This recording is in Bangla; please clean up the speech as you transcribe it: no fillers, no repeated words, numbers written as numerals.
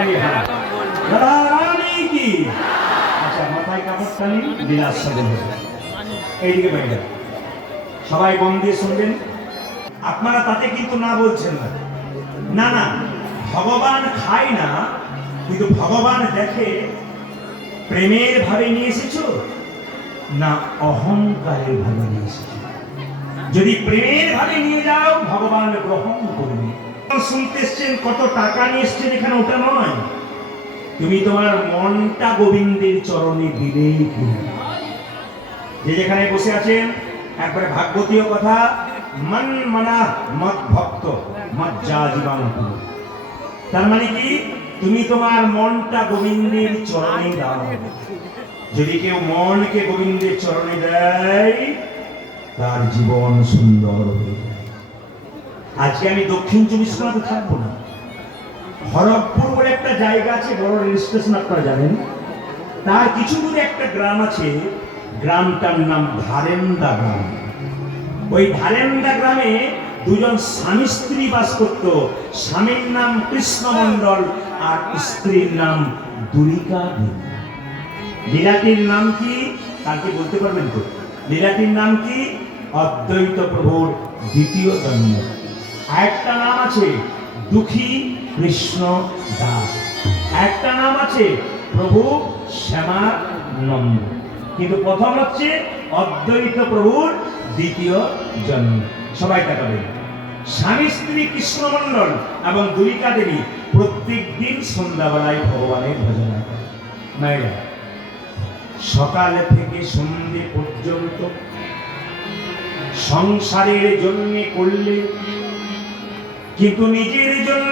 রাধা রানী কি। আচ্ছা, মাথায় কাপড় টানি বিলাস সাজেন। এইদিকে বাইরে সবাই মন দিয়ে শুনবেন। আপনারা তাতে কিন্তু না বলছেন না। না না, ভগবান খায় না, কিন্তু ভগবান দেখে প্রেমের ভাবে নিয়ে এসেছো না অহংকারের ভাবে নিয়ে এসেছো। যদি প্রেমের ভাবে নিয়ে যাও ভগবান গ্রহণ করবে। শুনতে এসছেন, কত টাকা নিয়ে এসছেন এখানে, ওটা নয়। তুমি তোমার মনটা গোবিন্দের চরণে দিলে কিনা। যে যেখানে বসে আছেন একবারে ভাগবতীয় কথা, মন মনা মত ভক্ত মত যা জীবন। তার মানে কি, তুমি তোমার মনটা গোবিন্দের চরণে দাও। যদি কেউ মনকে গোবিন্দের চরণে দেয় তার জীবন সুন্দর হয়ে যায়। আজকে আমি দক্ষিণ 24 পরগনাতে থাকবো না। হরগপুর বলে একটা জায়গা আছে, বড় রেল স্টেশন, আপনারা জানেন। তার কিছু দূরে একটা গ্রাম আছে, গ্রামটার নাম ধারেন্দা গ্রাম। ওই ধারেন্দা গ্রামে দুজন স্বামী স্ত্রী বাস করত। স্বামীর নাম কৃষ্ণ মণ্ডল আর স্ত্রীর নাম দুরিকা দেবী। লীলাটির নাম কি কালকে বলতে পারবেন তো? লীলাটির নাম কি? অদ্বৈত প্রভুর দ্বিতীয় জন্ম। আরেকটা নাম আছে দুঃখী কৃষ্ণ দাস। একটা নাম আছে প্রভু শ্যামানন্দ। কিন্তু প্রথম হচ্ছে অদ্বৈত প্রভুর দ্বিতীয় জন্ম। সবাই তাকাবেন। স্বামী স্ত্রী কৃষ্ণ মণ্ডল এবং দুরিকা দেবী প্রত্যেক দিন সন্ধ্যাবেলায় ভগবানের ভজনা করে। মায়েরা, সকাল থেকে সন্ধ্যে পর্যন্ত সংসারের জন্য করলে, কিন্তু নিজের জন্য